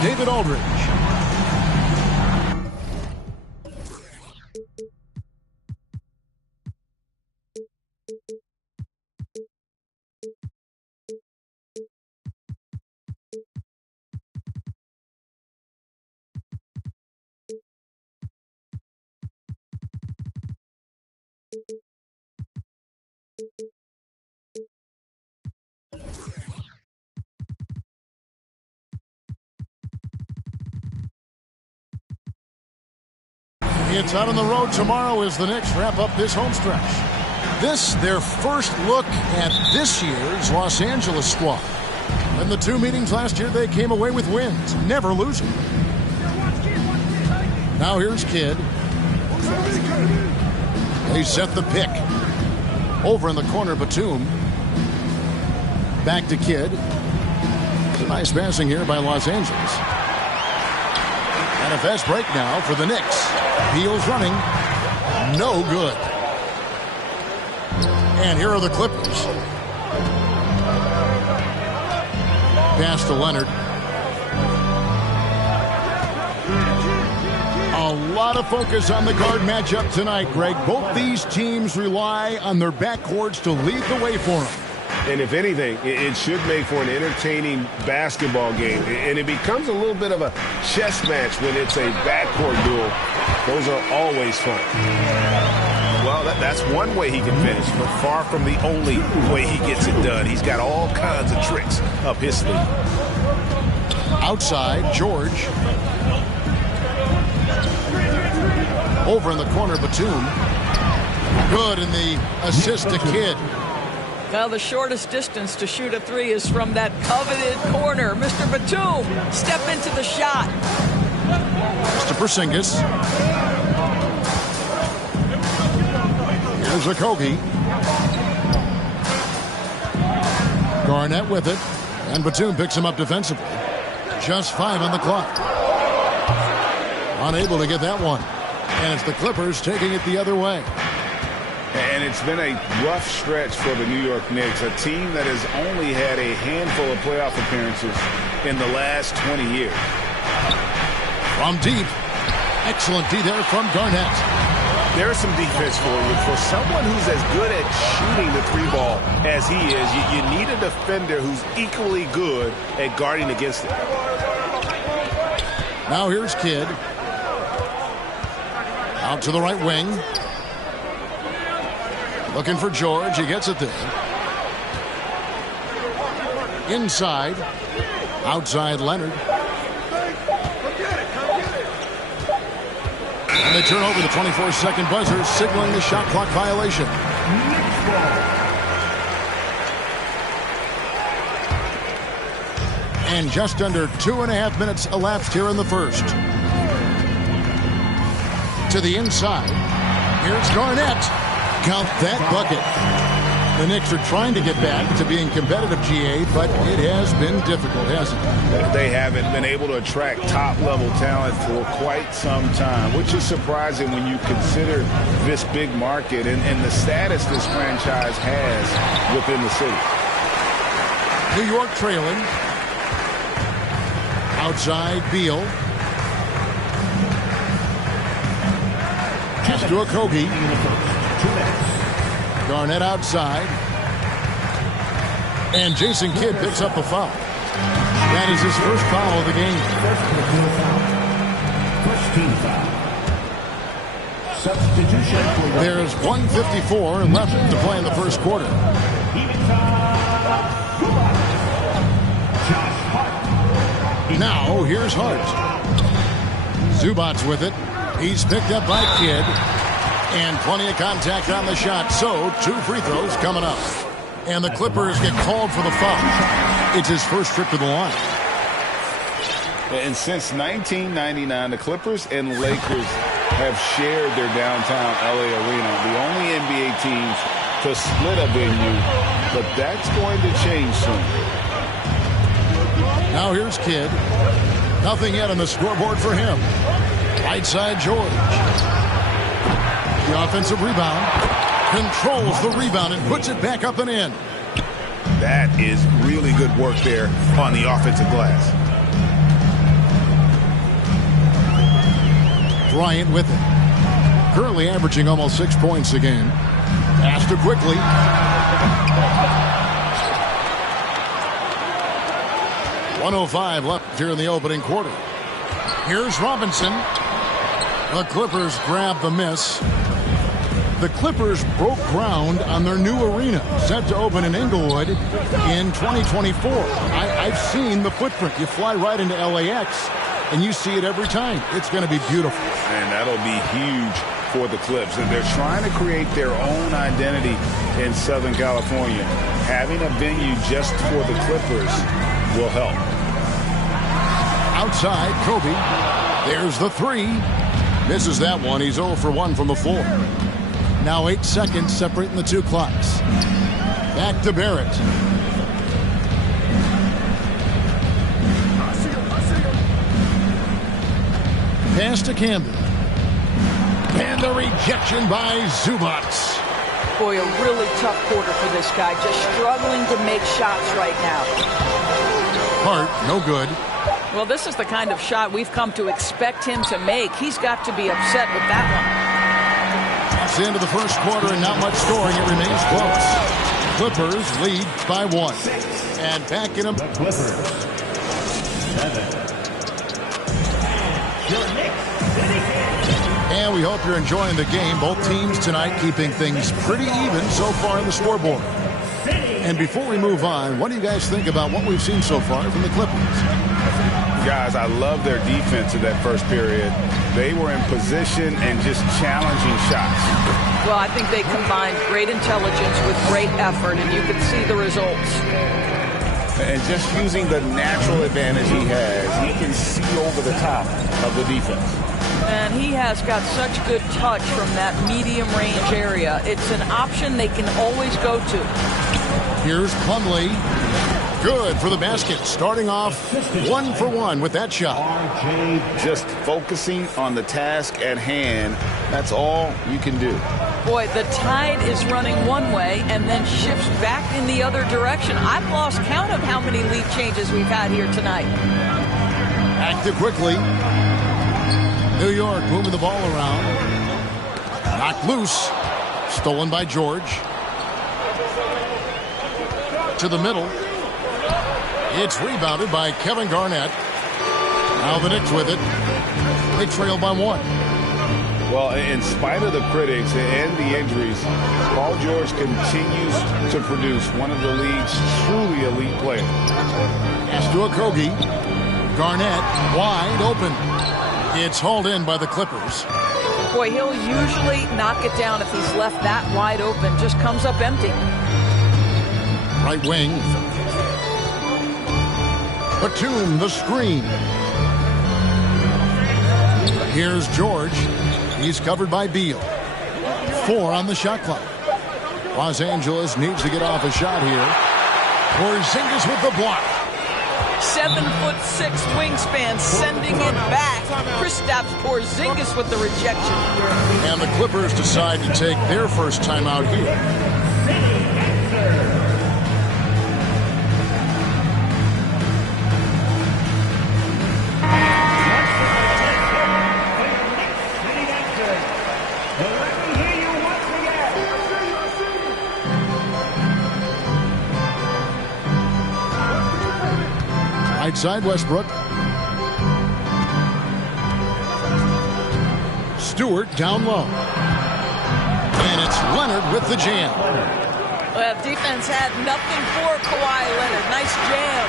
David Aldridge. It's out on the road tomorrow as the Knicks wrap up this home stretch. This, their first look at this year's Los Angeles squad. In the two meetings last year, they came away with wins, never losing. Now here's Kidd. They set the pick. Over in the corner, Batum. Back to Kidd. It's a nice passing here by Los Angeles. And a fast break now for the Knicks. Beal's running. No good. And here are the Clippers. Pass to Leonard. A lot of focus on the guard matchup tonight, Greg. Both these teams rely on their backcourts to lead the way for them. And if anything, it should make for an entertaining basketball game. And it becomes a little bit of a chess match when it's a backcourt duel. Those are always fun. Well, that's one way he can finish, but far from the only way he gets it done. He's got all kinds of tricks up his sleeve. Outside, George. Over in the corner, Batum. Good in the assist to Kidd. Now the shortest distance to shoot a three is from that coveted corner. Mr. Batum, step into the shot. Mr. Porzingis. Here's Okogie. Garnett with it. And Batum picks him up defensively. Just 5 on the clock. Unable to get that one. And it's the Clippers taking it the other way. And it's been a rough stretch for the New York Knicks, a team that has only had a handful of playoff appearances in the last 20 years. From deep. Excellent D there from Garnett. There's some defense for you. For someone who's as good at shooting the three ball as he is, you need a defender who's equally good at guarding against it. Now here's Kidd. Out to the right wing. Looking for George. He gets it there. Inside. Outside Leonard. And they turn over the 24-second buzzer, signaling the shot clock violation. And just under 2.5 minutes elapsed here in the first. To the inside. Here's Garnett. Count that bucket. The Knicks are trying to get back to being competitive, GA, but it has been difficult, hasn't it? They haven't been able to attract top-level talent for quite some time, which is surprising when you consider this big market and the status this franchise has within the city. New York trailing. Outside, Beal. Just to Okogie. Garnett outside. And Jason Kidd picks up the foul. That is his first foul of the game. First team foul. Substitution. There's 1:54 left to play in the first quarter. Now, here's Hart. Zubac's with it. He's picked up by Kidd. And plenty of contact on the shot. So, 2 free throws coming up. And the Clippers get called for the foul. It's his first trip to the line. And since 1999, the Clippers and Lakers have shared their downtown LA arena. The only NBA teams to split a venue. But that's going to change soon. Now here's Kidd. Nothing yet on the scoreboard for him. Right side, George. The offensive rebound. Controls the rebound and puts it back up and in. That is really good work there on the offensive glass. Bryant with it. Currently averaging almost 6 points a game. Pass to quickly. .105 left here in the opening quarter. Here's Robinson. The Clippers grab the miss. The Clippers broke ground on their new arena, set to open in Inglewood in 2024. I've seen the footprint. You fly right into LAX, and you see it every time. It's going to be beautiful. And that'll be huge for the Clips. And they're trying to create their own identity in Southern California. Having a venue just for the Clippers will help. Outside, Kobe. There's the three. Misses that one. He's 0 for 1 from the floor. Now 8 seconds separating the two clocks. Back to Barrett. Pass to Camden. And the rejection by Zubac. Boy, a really tough quarter for this guy. Just struggling to make shots right now. Hart, no good. Well, this is the kind of shot we've come to expect him to make. He's got to be upset with that one. It's the end of the first quarter and not much scoring. It remains close. Clippers lead by 1. And back in them. The Clippers. 7. And we hope you're enjoying the game. Both teams tonight keeping things pretty even so far on the scoreboard. And before we move on, what do you guys think about what we've seen so far from the Clippers? Guys, I love their defense in that first period. They were in position and just challenging shots. Well, I think they combined great intelligence with great effort, and you could see the results. And just using the natural advantage he has, he can see over the top of the defense. And he has got such good touch from that medium range area. It's an option they can always go to. Here's Plumlee. Good for the basket. Starting off 1 for 1 with that shot. Just focusing on the task at hand. That's all you can do. Boy, the tide is running one way and then shifts back in the other direction. I've lost count of how many lead changes we've had here tonight. Active quickly. New York moving the ball around. Knocked loose. Stolen by George. To the middle. It's rebounded by Kevin Garnett. Now the Knicks with it. They trail by 1. Well, in spite of the critics and the injuries, Paul George continues to produce one of the league's truly elite players. Pass to Okogie. Garnett wide open. It's hauled in by the Clippers. Boy, he'll usually knock it down if he's left that wide open. Just comes up empty. Right wing. Batum, the screen. Here's George. He's covered by Beal. 4 on the shot clock. Los Angeles needs to get off a shot here. Porzingis with the block. 7'6" wingspan, sending it back. Kristaps Porzingis with the rejection. And the Clippers decide to take their first time out here. Right side, Westbrook. Stewart down low. And it's Leonard with the jam. Well, defense had nothing for Kawhi Leonard. Nice jam.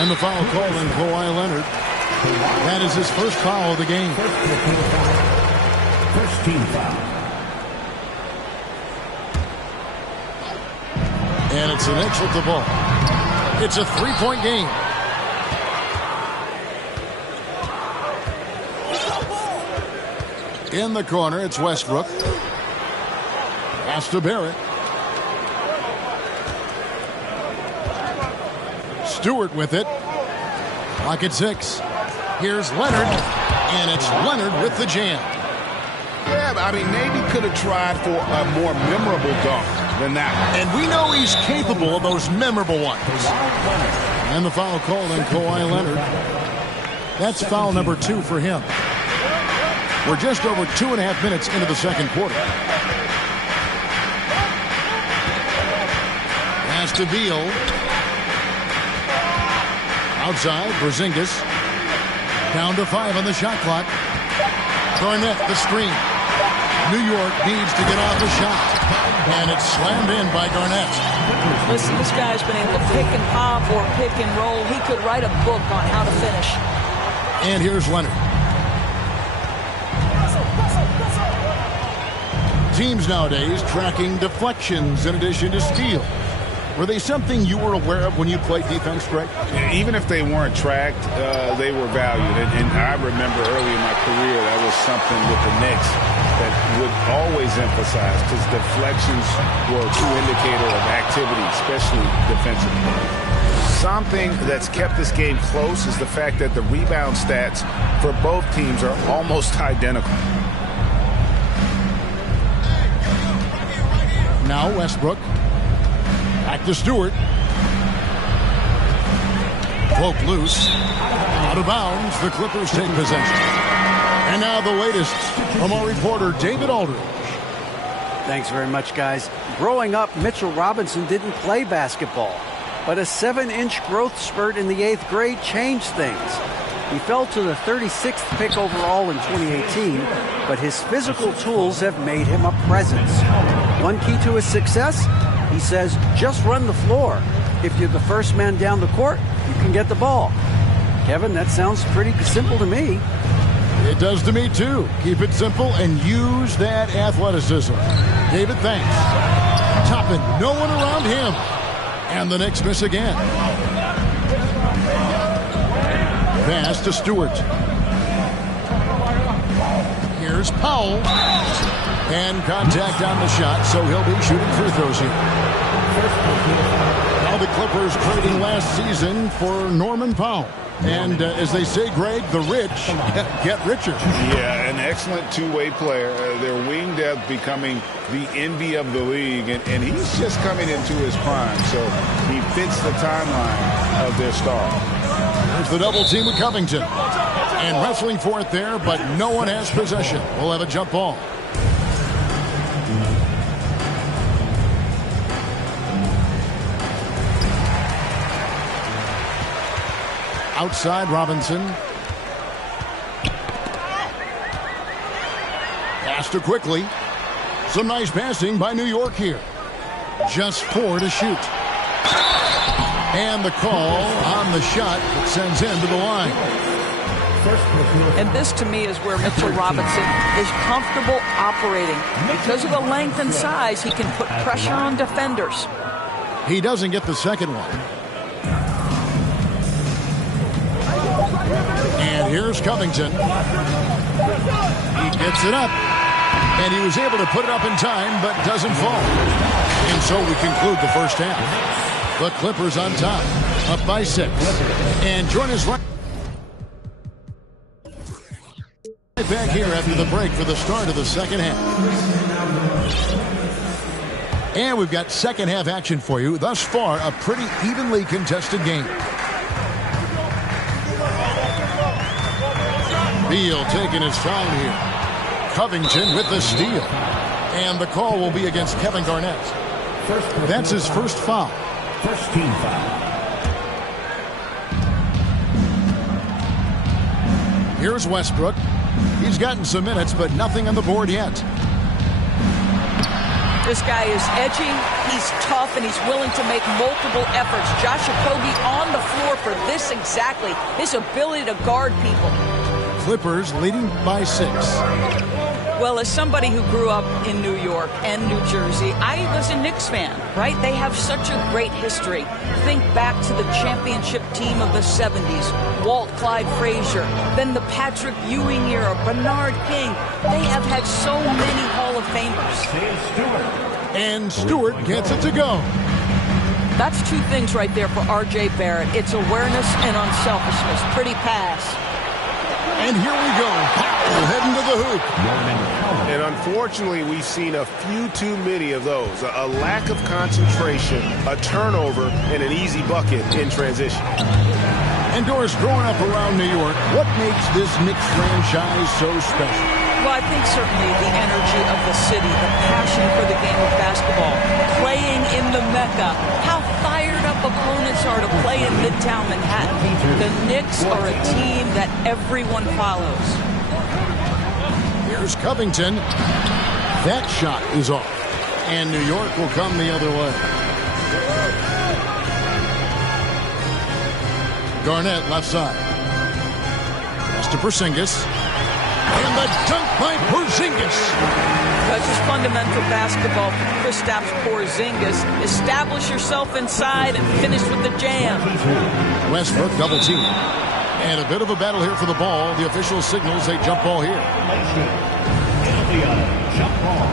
And the foul called on Kawhi Leonard. That is his first foul of the game. First team foul. And it's the Knicks with the ball. It's a 3-point game. In the corner, it's Westbrook. Pass to Barrett. Stewart with it. Clock at 6. Here's Leonard. And it's Leonard with the jam. Yeah, I mean, maybe could have tried for a more memorable dunk than that one. And we know he's capable of those memorable ones. And the foul called on Kawhi Leonard. That's foul number 2 for him. We're just over 2.5 minutes into the second quarter. Pass to Beal. Outside, Porzingis. Down to 5 on the shot clock. Garnett, the screen. New York needs to get off the shot. And it's slammed in by Garnett. Listen, this guy's been able to pick and pop or pick and roll. He could write a book on how to finish. And here's Leonard. Teams nowadays tracking deflections in addition to steal. Were they something you were aware of when you played defense, Greg? Even if they weren't tracked, they were valued. And I remember early in my career, that was something with the Knicks that would always emphasize, because deflections were a true indicator of activity, especially defensively. Something that's kept this game close is the fact that the rebound stats for both teams are almost identical. Now Westbrook. Back to Stewart. Broke loose. Out of bounds. The Clippers take possession. And now the latest from our reporter, David Aldridge. Thanks very much, guys. Growing up, Mitchell Robinson didn't play basketball, but a 7-inch growth spurt in the 8th grade changed things. He fell to the 36th pick overall in 2018, but his physical tools have made him a presence. One key to his success? He says, just run the floor. If you're the first man down the court, you can get the ball. Kevin, that sounds pretty simple to me. It does to me, too. Keep it simple and use that athleticism. David, thanks. Toppin, no one around him. And the Knicks miss again. Pass to Stewart. Here's Powell. And contact on the shot, so he'll be shooting free throws here. Now the Clippers trading last season for Norman Powell. And as they say, Greg, the rich get richer. Yeah, an excellent two-way player. Their wing depth becoming the envy of the league, and he's just coming into his prime, so he fits the timeline of their star. There's the double team with Covington. And wrestling for it there, but no one has possession. We'll have a jump ball. Outside, Robinson. Pass to quickly. Some nice passing by New York here. Just 4 to shoot. And the call on the shot that sends him to the line. And this, to me, is where Mitchell Robinson is comfortable operating. Because of the length and size, he can put pressure on defenders. He doesn't get the second one. And here's Covington. He gets it up. And he was able to put it up in time, but doesn't fall. And so we conclude the first half. The Clippers on top, up by 6. And join us right back here after the break for the start of the second half. And we've got second half action for you. Thus far, a pretty evenly contested game. Beal taking his foul here. Covington with the steal. And the call will be against Kevin Garnett. That's his first foul. First team foul. Here's Westbrook. He's gotten some minutes, but nothing on the board yet. This guy is edgy, he's tough, and he's willing to make multiple efforts. Josh Okogie on the floor for this exactly, his ability to guard people. Clippers leading by 6. Well, as somebody who grew up in New York and New Jersey, I was a Knicks fan, right? They have such a great history. Think back to the championship team of the 70s, Walt Clyde Frazier, then the Patrick Ewing era, Bernard King. They have had so many Hall of Famers. And Stewart gets it to go. That's 2 things right there for R.J. Barrett. It's awareness and unselfishness. Pretty pass. And here we go. Powell heading to the Duke. And unfortunately, we've seen a few too many of those. A lack of concentration, a turnover, and an easy bucket in transition. And Doris, growing up around New York, what makes this Knicks franchise so special? Well, I think certainly the energy of the city, the passion for the game of basketball, playing in the Mecca, how fired up opponents are to play in Midtown Manhattan. The Knicks are a team that everyone follows. Here's Covington. That shot is off. And New York will come the other way. Garnett left side. Pass to Porzingis. And the dunk by Porzingis. That's just fundamental basketball for Kristaps Porzingis. Establish yourself inside and finish with the jam. Westbrook double team. And a bit of a battle here for the ball. The official signals a jump ball here. Jump ball.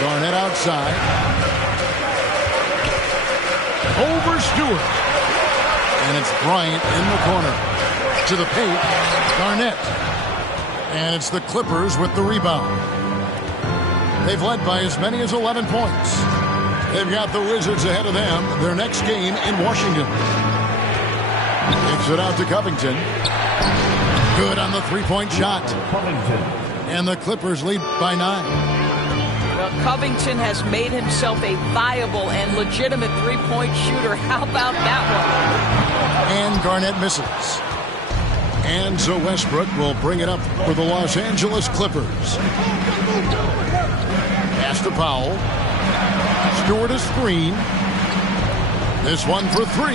Garnett outside. Over Stewart. And it's Bryant in the corner. To the paint. Garnett. And it's the Clippers with the rebound. They've led by as many as 11 points. They've got the Wizards ahead of them. Their next game in Washington. Kicks it out to Covington. Good on the three-point shot. And the Clippers lead by 9. Well, Covington has made himself a viable and legitimate three-point shooter. How about that one? And Garnett misses. And so Westbrook will bring it up for the Los Angeles Clippers. Pass to Powell. Stewart a screen. This one for 3.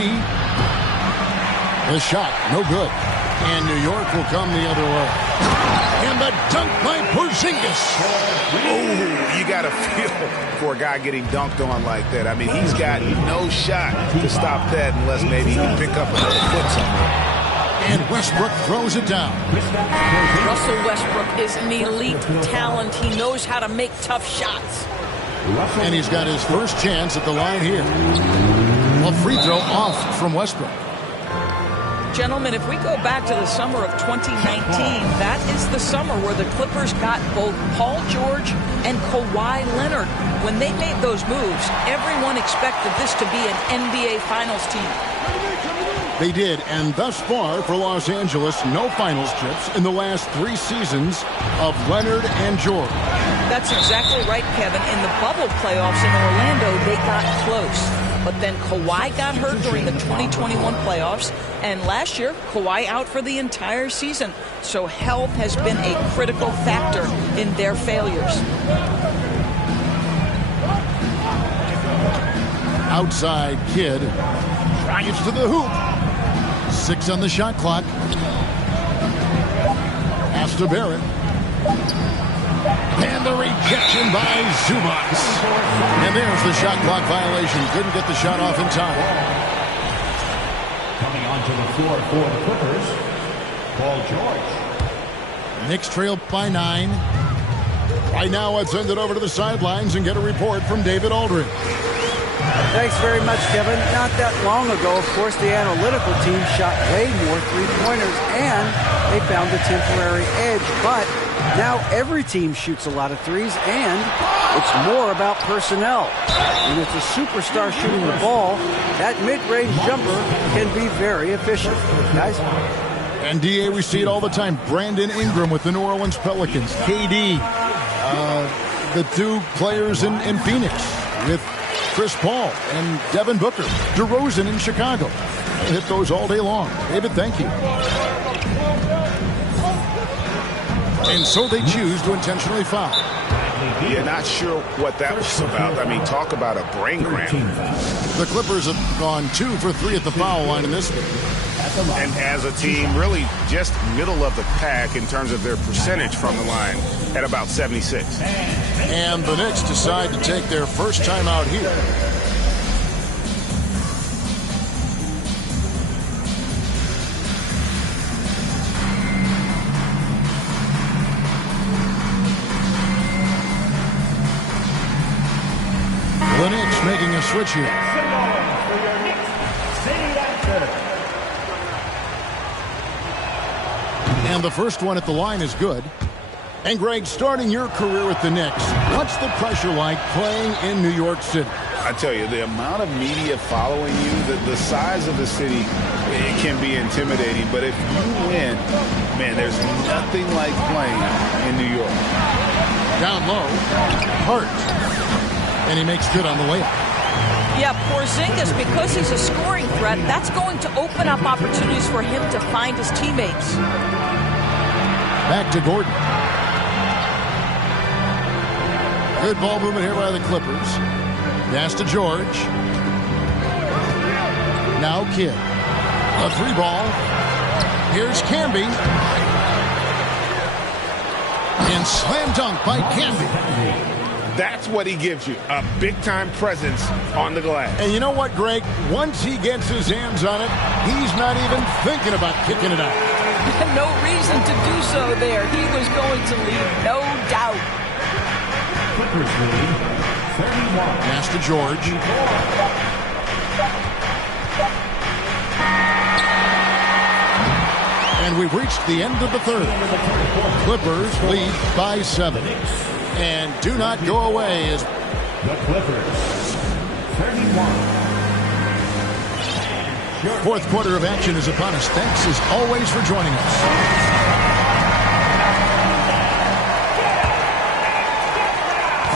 The shot, no good. And New York will come the other way. And the dunk by Porzingis. Oh, you got to feel for a guy getting dunked on like that. I mean, he's got no shot to stop that unless maybe he can pick up another foot somewhere. And Westbrook throws it down. Russell Westbrook is an elite talent. He knows how to make tough shots. And he's got his first chance at the line here. A free throw off from Westbrook. Gentlemen, if we go back to the summer of 2019, that is the summer where the Clippers got both Paul George and Kawhi Leonard. When they made those moves, everyone expected this to be an NBA Finals team. They did, and thus far for Los Angeles, no finals trips in the last 3 seasons of Leonard and George. That's exactly right, Kevin. In the bubble playoffs in Orlando, they got close. But then Kawhi got hurt during the 2021 playoffs, and last year, Kawhi out for the entire season. So health has been a critical factor in their failures. Outside Kidd. Drives to the hoop. 6 on the shot clock. Pass to Barrett. And the rejection by Zubac. And there's the shot clock violation. Couldn't get the shot off in time. Coming onto the floor for the Clippers, Paul George. Knicks trail by 9. Right now, let's send it over to the sidelines and get a report from David Aldridge. Thanks very much, Kevin. Not that long ago, of course, the analytical team shot way more three-pointers, and they found a temporary edge. But now every team shoots a lot of threes, and it's more about personnel. And it's a superstar shooting the ball, that mid-range jumper can be very efficient. Guys? And, D.A., we see it all the time. Brandon Ingram with the New Orleans Pelicans. KD, the 2 players in Phoenix with Chris Paul and Devin Booker. DeRozan in Chicago. I hit those all day long. David, thank you. And so they choose to intentionally foul. Yeah, not sure what that was about. I mean, talk about a brain cramp. The Clippers have gone 2 for 3 at the foul line in this game. And as a team, really just middle of the pack in terms of their percentage from the line at about 76. And the Knicks decide to take their first time out here. The Knicks making a switch here. And the first one at the line is good. And Greg, starting your career with the Knicks, what's the pressure like playing in New York City? I tell you, the amount of media following you, the size of the city, it can be intimidating. But if you win, man, there's nothing like playing in New York. Down low, Hart. And he makes good on the layup. Yeah, Porzingis, because he's a scoring threat, that's going to open up opportunities for him to find his teammates. Back to Gordon. Good ball movement here by the Clippers. Pass to George. Now Kidd. A 3-ball. Here's Camby. And slam dunk by Camby. That's what he gives you, a big-time presence on the glass. And you know what, Greg? Once he gets his hands on it, he's not even thinking about kicking it out. No reason to do so there. He was going to lead, no doubt. Clippers lead 31. Pass to George. And we've reached the end of the third. Clippers lead by 7. And do not go away as The Clippers 31. fourth quarter of action is upon us. Thanks as always for joining us.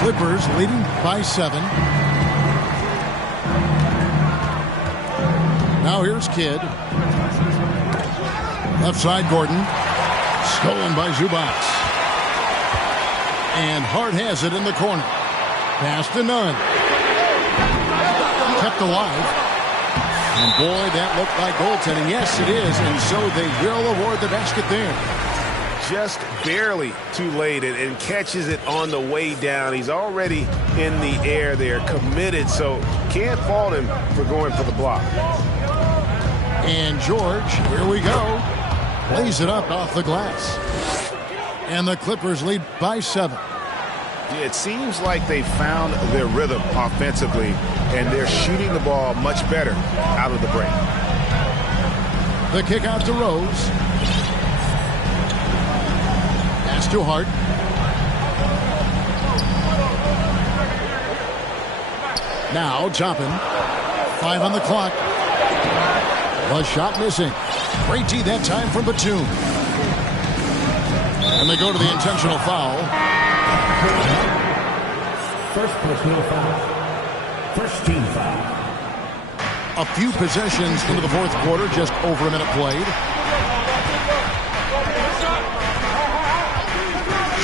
Clippers leading by 7. Now here's Kidd. Left side Gordon. Stolen by Zubac. And Hart has it in the corner. Pass to Nunn. Kept alive. And boy, that looked like goaltending. Yes, it is. And so they will award the basket there. Just barely too late and catches it on the way down. He's already in the air there, committed, so can't fault him for going for the block. And George, here we go. Lays it up off the glass. And the Clippers lead by 7. It seems like they found their rhythm offensively, and they're shooting the ball much better out of the break. The kick out to Rose. Pass to Hart. Now Toppin. 5 on the clock. The shot missing. Great D that time from Batum. And they go to the intentional foul. First personal foul. First team foul. A few possessions into the fourth quarter, just over a minute played.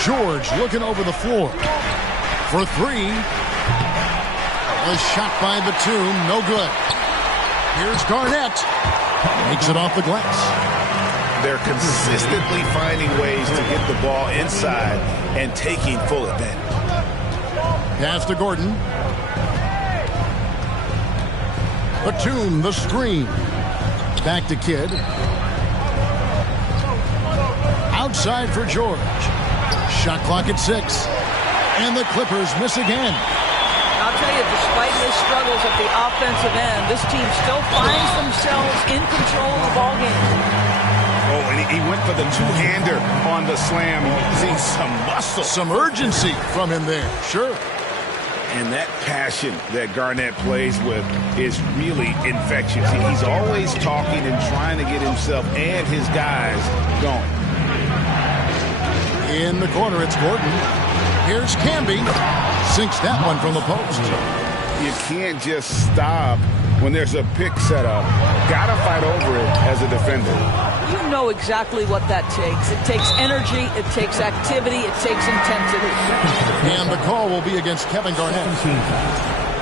George looking over the floor for 3. A shot by Batum, no good. Here's Garnett. Makes it off the glass. They're consistently finding ways to get the ball inside and taking full advantage. Pass to Gordon. Batum, the screen. Back to Kidd. Outside for George. Shot clock at 6. And the Clippers miss again. I'll tell you, despite his struggles at the offensive end, this team still finds themselves in control of the ball game. Oh, and he went for the two-hander on the slam, using some muscle. Some urgency from him there, sure. And that passion that Garnett plays with is really infectious. He's always talking and trying to get himself and his guys going. In the corner, it's Gordon. Here's Camby. Sinks that one from the post. You can't just stop when there's a pick set up. Got to fight over it as a defender. You know exactly what that takes. It takes energy, it takes activity, it takes intensity. And the call will be against Kevin Garnett.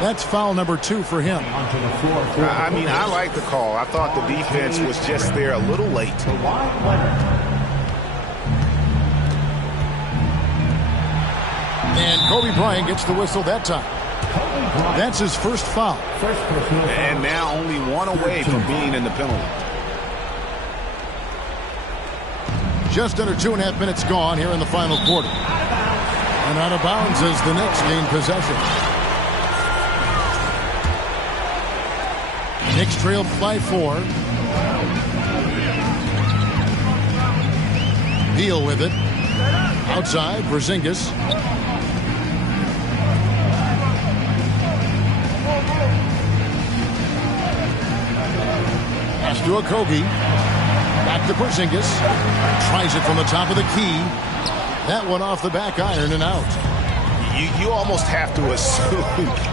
That's foul number 2 for him. I mean, I like the call. I thought the defense was just there a little late. And Kobe Bryant gets the whistle that time. That's his first foul. And now only one away from being in the penalty. Just under 2.5 minutes gone here in the final quarter. And out of bounds as the Knicks gain possession. Knicks trailed by 4. Beal with it. Outside, Porzingis. Pass to Okogie. Back to Porzingis. Tries it from the top of the key. That one off the back iron and out. You almost have to assume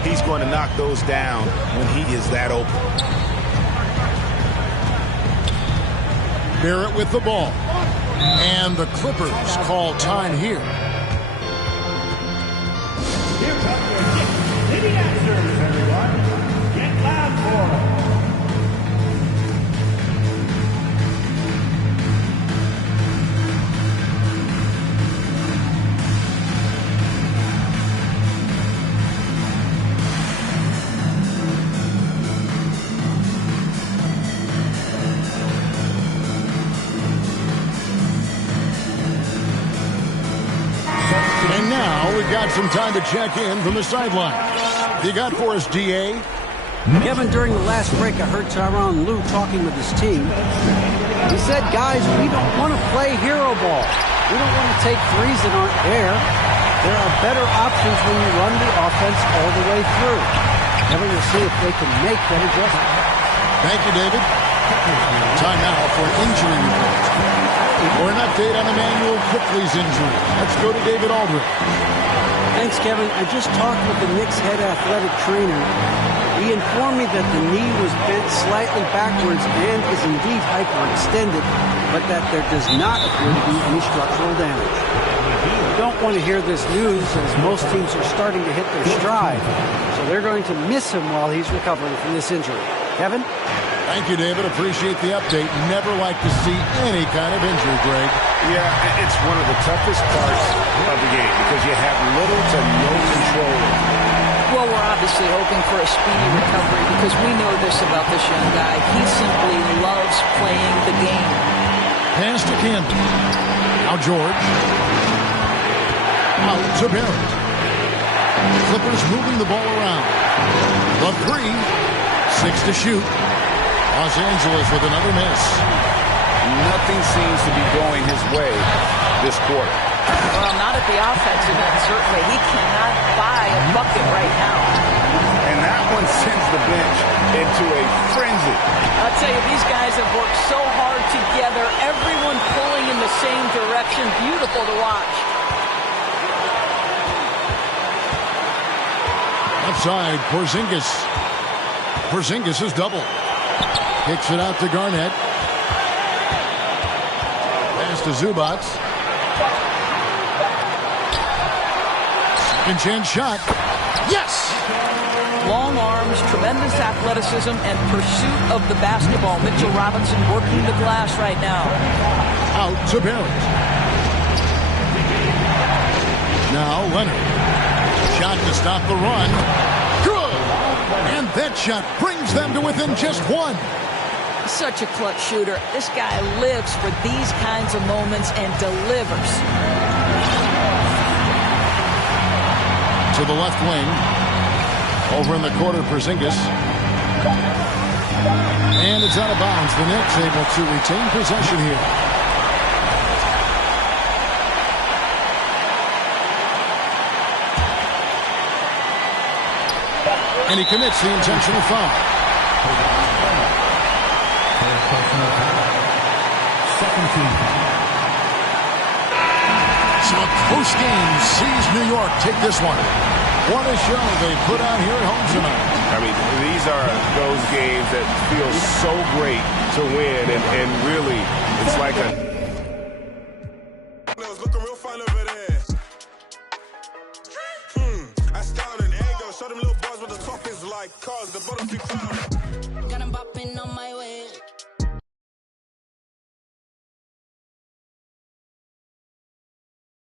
he's going to knock those down when he is that open. Barrett with the ball. And the Clippers call time here. Here comes your Knicks City answers, everyone. Get loud for them. And now we've got some time to check in from the sideline. You got for us, DA? Kevin, during the last break, I heard Tyronn Lue talking with his team. He said, guys, we don't want to play hero ball. We don't want to take threes that aren't there. There are better options when you run the offense all the way through. Kevin, we'll see if they can make that adjustment. Thank you, David. Time now for an injury report. Or an update on Emmanuel Quickley's injury. Let's go to David Aldridge. Thanks, Kevin. I just talked with the Knicks head athletic trainer. He informed me that the knee was bent slightly backwards and is indeed hyperextended, but that there does not appear to be any structural damage. You don't want to hear this news, as most teams are starting to hit their stride, so they're going to miss him while he's recovering from this injury. Kevin? Thank you, David. Appreciate the update. Never like to see any kind of injury, Greg. Yeah, it's one of the toughest parts of the game because you have little to no control. Well, we're obviously hoping for a speedy recovery because we know this about this young guy. He simply loves playing the game. Pass to Camden. Now George. Out to Barrett. Clippers moving the ball around. The 3. 6 to shoot. Los Angeles with another miss. Nothing seems to be going his way this quarter. Well, not at the offensive end, certainly. He cannot buy a bucket right now. And that one sends the bench into a frenzy. I'll tell you, these guys have worked so hard together. Everyone pulling in the same direction. Beautiful to watch. Outside, Porzingis. Porzingis is double. Kicks it out to Garnett. Pass to Zubac. Second chance shot. Yes! Long arms, tremendous athleticism, and pursuit of the basketball. Mitchell Robinson working the glass right now. Out to Barrett. Now Leonard. Shot to stop the run. Good! And that shot brings them to within just 1. Such a clutch shooter. This guy lives for these kinds of moments and delivers. To the left wing. Over in the corner, Porzingis. And it's out of bounds. The Knicks able to retain possession here. And he commits the intentional foul. Second team. So post-game sees New York take this one. What a show they put out here at home tonight. I mean, these are those games that feel so great to win, and really, it's like a... Looking real fine over there. I started an egg, show them little bars with the toppings like cars, the bottom 3 clouds.